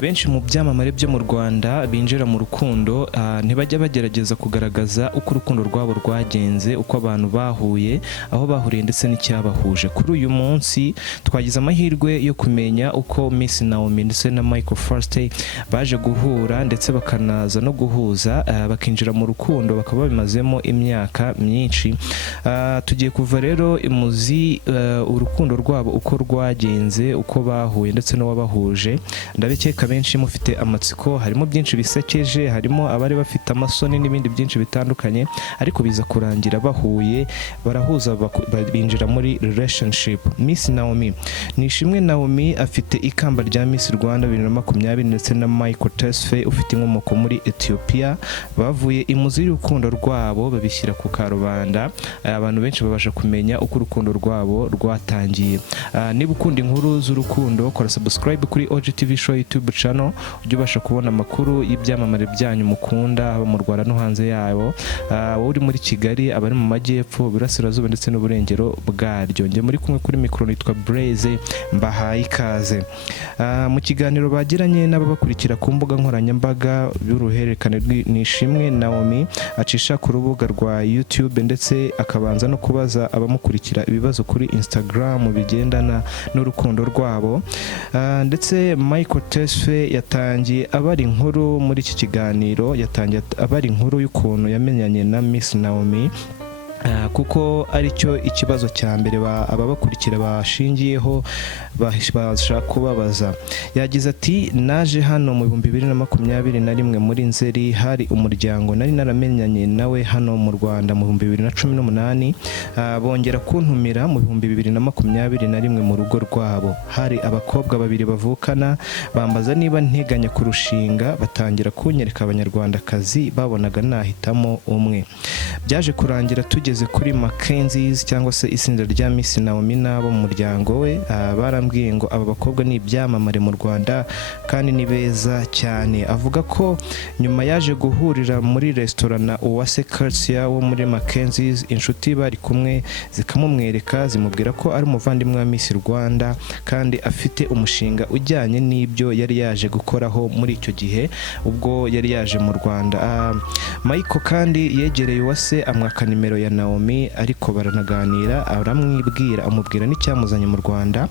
Benshi mu byamamare byo mu Rwanda binjira mu rukundo ntibajya bagerageza kugaragaza uko urukundo rwabo rwagenze, uko abantu bahuye, aho bahuriye ndetse n'icyabahuje. Kuri uyu munsi twagize amahirwe yo kumenya uko Miss Naomie ndetse na Michael First baje guhura ndetse bakanaza no guhuza bakinjira mu rukundo, bakaba bimazemo imyaka myinshi. Tugiye kuva rero imuzi urukundo rwabo uko rwagenze, uko bahuye ndetse no wabahuje. Ndabikeka benshi mufite amatsiko, harimo byinshi bisekeje, harimo abari bafite amasoni n'ibindi byinshi bitandukanye, ariko biza kurangira bahuye, barahuza binjira muri relationship. Miss Naomie Nishimwe Naomie afite ikamba rya Miss Rwanda 2020 ndetse na Michael Tesfaye ufite inkomoko muri Ethiopia. Bavuye imuzi y'urukundo rwabo babishyira ku karubanda, abantu benshi babasha kumenya uko urukundo rwabo rwatangiye. Niba ukunda inkuru z'urukundo, kora subscribe kuri yago-tv-show YouTube channel, ujye ubasha kubona amakuru y'ibyamamare byanyu mukunda haba mu Rwanda no hanze yabo. Uri muri Kigali, abari mu majyepfo, burasirazuba ndetse n'uburengero bwaryo. Nge muri kumwe kuri mikoro nitwa Blaze, mbahaye ikaze mu kiganiro bagiranye n'ababakurikira ku mbuga nkoranyambaga y'uruhererekane. Nishimwe Naomie acisha ku rubuga rwa YouTube ndetse akabanza no kubaza abamukurikira ibibazo kuri Instagram bigendana n'urukundo rwabo. Ndetse Michael Tesfaye yatangiye abari inkuru muri iki kiganiro, yatangiye abari inkuru y'ukuntu yamenyanye na Miss Naomie, kuko ari cyo ikibazo cya mbere ababakurikira bashingiyeho bashaka kubabaza. Yagize ati, naje hano mu 2021 muri Nzeri, hari umuryango nari naramenyanye nawe hano mu Rwanda mu 2018. Bongera kuntumira mu 2021 mu rugo rwabo. Hari abakobwa babiri bavukana, bambaza niba nteganya kurushinga, batangira kunyereka abanyarwandakazi babonaga nahitamo umwe. Byaje kurangira tugeze kuri Mackenzies cyangwa se isinda rya Miss Naomie n'abo mu muryango we. Barambwiye ngo aba bakobwa ni ibyamamare mu Rwanda kandi ni beza cyane. Avuga ko nyuma yaje guhurira muri restaurant na Uwase Cursia wo muri Mackenzies, inshuti bari kumwe zikamumwereka, zimubwira ko ari umuvandimwe wa Miss Rwanda kandi afite umushinga ujyanye n'ibyo yari yaje gukoraho muri icyo gihe ubwo yari yaje mu Rwanda. Michael kandi yegereye Uwase amwaka nimero ya Naomie, ariko baranaganira, aramwibwira, amubwira n'icyamuzanye mu Rwanda.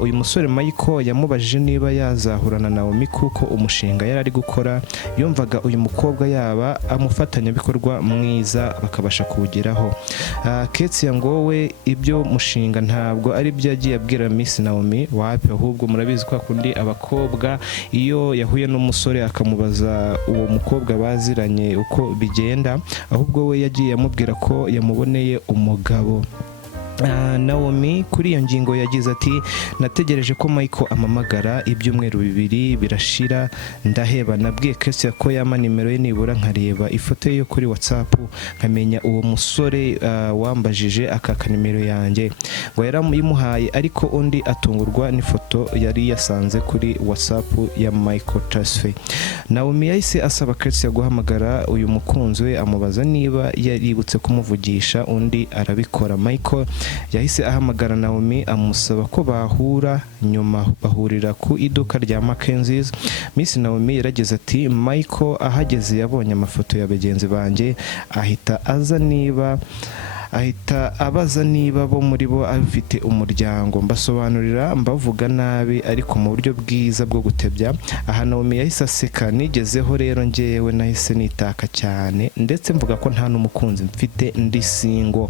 Uyu musore Michael yamubajije niba yazahurana na Naomie kuko umushinga yari ari gukora yumvaga uyu mukobwa yaba amufatanyabikorwa mwiza bakabasha kuwugeraho. Ketsi ngo we ibyo mushinga ntabwo ari byo yagiye abwira Miss Naomie, wapi, ahubwo murabizi ko kundi abakobwa iyo yahuye n'umusore akamubaza uwo mukobwa baziranye uko bigenda, ahubwo we yagiye amubwira ko yamuboneye umugabo. Naomie kuri iyo ngingo yagize ati, nategereje ko Michael amamagara, ibyumweru 2 birashira ndaheba. Nabwiye Kesya ko yama nimero ye nibura nkareba ifoto ye yo kuri WhatsApp nkamenya uwo musore wambajije akaka nimero yanjye, ngo yaramuhaye, ariko undi atungurwa n'ifoto yari yasanze kuri WhatsApp ya Michael Tesfaye. Naomie yahise asaba Kesya guhamagara uyu mukunzi we amubaza niba yaributse kumuvugisha, undi arabikora. Michael yahise ahamagara Naomie amusaba ko bahura, nyuma bahurira ku iduka rya Mackenzies. Miss Naomie yarageze ati, Michael ahageze yabonye amafoto ya bagenzi banjye, ahita abaza niba bo muri bo afite umuryango, mbasobanurira mbavuga nabi ariko mu buryo bwiza bwo gutebya. Aha Naomie yahise aseka, nigezeho rero njyewe nahise nitaka cyane ndetse mvuga ko nta n'umukunzi mfite, ndi single.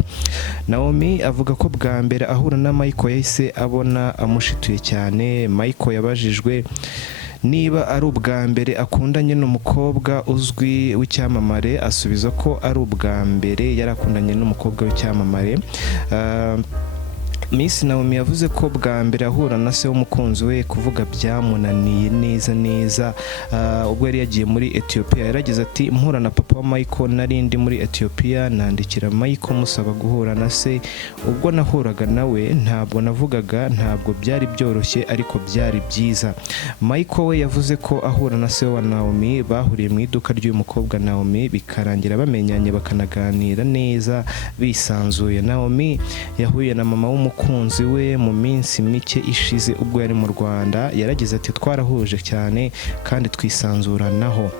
Naomie avuga ko bwa mbere ahura na Michael yahise abona amushituye cyane. Michael yabajijwe niba ari ubwa mbere akundanye n'umukobwa uzwi w'icyamamare, asubiza ko ari ubwa mbere yarakundanye n'umukobwa w'icyamamare. Miss Naomie yavuze ko bwa mbere ahura na se w'umukunzi we kuvuga byamunaniye neza. Ubwo yari yagiye muri Ethiopia, yaragize ati, mpura na papa wa Michael nari ndi muri Ethiopia, nandikira Michael musaba guhura na se. Ubwo nahuraga nawe ntabwo navugaga, ntabwo byari byoroshye ariko byari byiza. Michael we yavuze ko ahura na se wa Naomie bahuriye mu iduka ry'uyu mukobwa Naomie, bikarangira bamenyanye bakanaganira neza bisanzuye. Naomie yahuye na mama n'umukunzi we mu minsi mike ishize ubwo yari mu Rwanda. Yaragize ati twarahuje cyane kandi twisanzuranaho.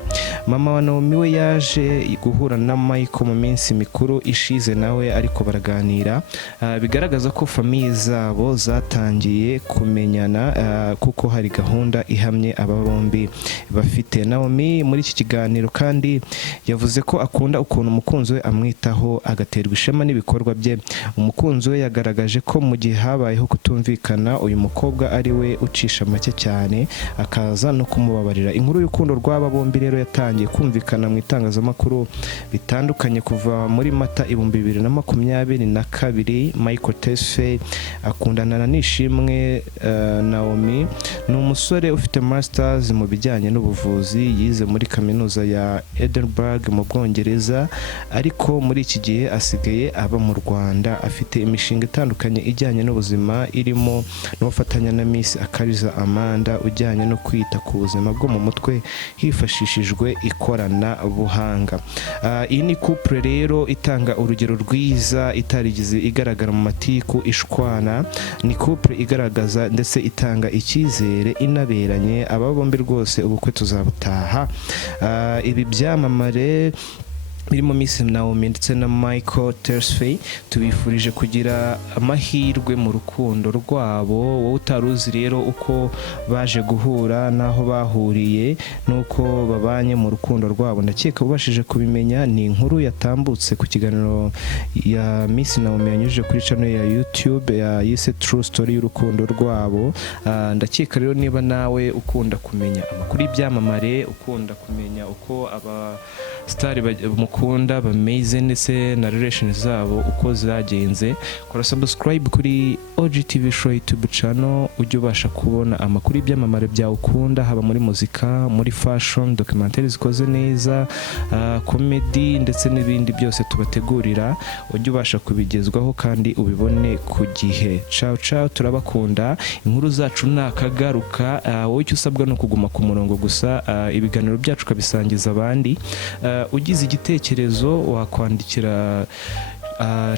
Mama wa Naomie we yaje guhura na Michael mu minsi mikuru ishize nawe ariko baraganira, bigaragaza ko famiye zabo zatangiye kumenyana kuko hari gahunda ihamye aba bombi bafite. Naomie muri iki kiganiro kandi yavuze ko akunda ukuntu umukunzi we amwitaho agaterwa ishema n'ibikorwa bye. Umukunzi we yagaragaje ko mu gihe habayeho kutumvikana uyu mukobwa ari we ucisha make cyane akaza no kumubabarira. Inkuru y'urukundo rw'aba bombi rero yatangiye kumvikana mu itangazamakuru bitandukanye kuva muri Mata 2022. Michael Tesfaye akundana na Nishimwe Naomie, ni umusore ufite masters mu bijyanye n'ubuvuzi, yize muri kaminuza ya Edinburgh mu Bwongereza, ariko muri iki gihe asigaye aba mu Rwanda. Afite imishinga itandukanye ijyanye n'ubuzima irimo no gufatanya na Miss Akariza Amanda ujyanye no kwita ku buzima bwo mu mutwe hifashishijwe ikorana buhanga. Iyi ni couple rero itanga urugero rwiza, itarigize igaragara mu matiku ishwana. Ni couple igaragaza ndetse itanga icyizere, inaberanye. Aba bombi rwose ubukwe tuzabutaha. Ibi byamamare birimo Miss Naomie ndetse na Michael Tesfaye tubifurije kugira amahirwe mu rukundo rwabo. Wowe utaruzi rero uko baje guhura naho bahuriye nuko babanye mu rukundo rwabo, ndakeka ubashije kubimenya. Ni inkuru yatambutse ku kiganiro ya Miss Naomie yanyujije kuri channel ya YouTube yise True Story y'urukundo rwabo. Ndakeka rero niba nawe ukunda kumenya amakuru y'ibyamamare, ukunda kumenya uko aba star mukunda bameze ndetse na relation zabo uko zagenze, kora subscribe kuri OG-TV-Show YouTube channel ujye ubasha kubona amakuru y'ibyamamare byawe ukunda, haba muri muzika, muri fashion, documentaries zikoze neza, comedy ndetse n'ibindi byose tubategurira. Ujye ubasha kubigezwaho kandi ubibone ku gihe. Ciao ciao, turabakunda. Inkuru zacu nakagaruka, wowe icyo usabwa no kuguma ku murongo gusa, ibiganiro byacu kabisangiza abandi. Ugize igitekerezo wakwandikira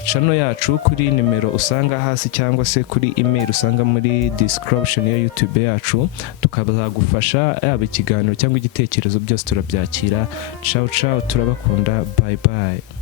channel yacu kuri nimero usanga hasi cyangwa se kuri email usanga muri description ya YouTube yacu, tukabagufasha yaba ikiganiro cyangwa igitekerezo byose turabyakira. Ciao ciao, turabakunda. Bye bye.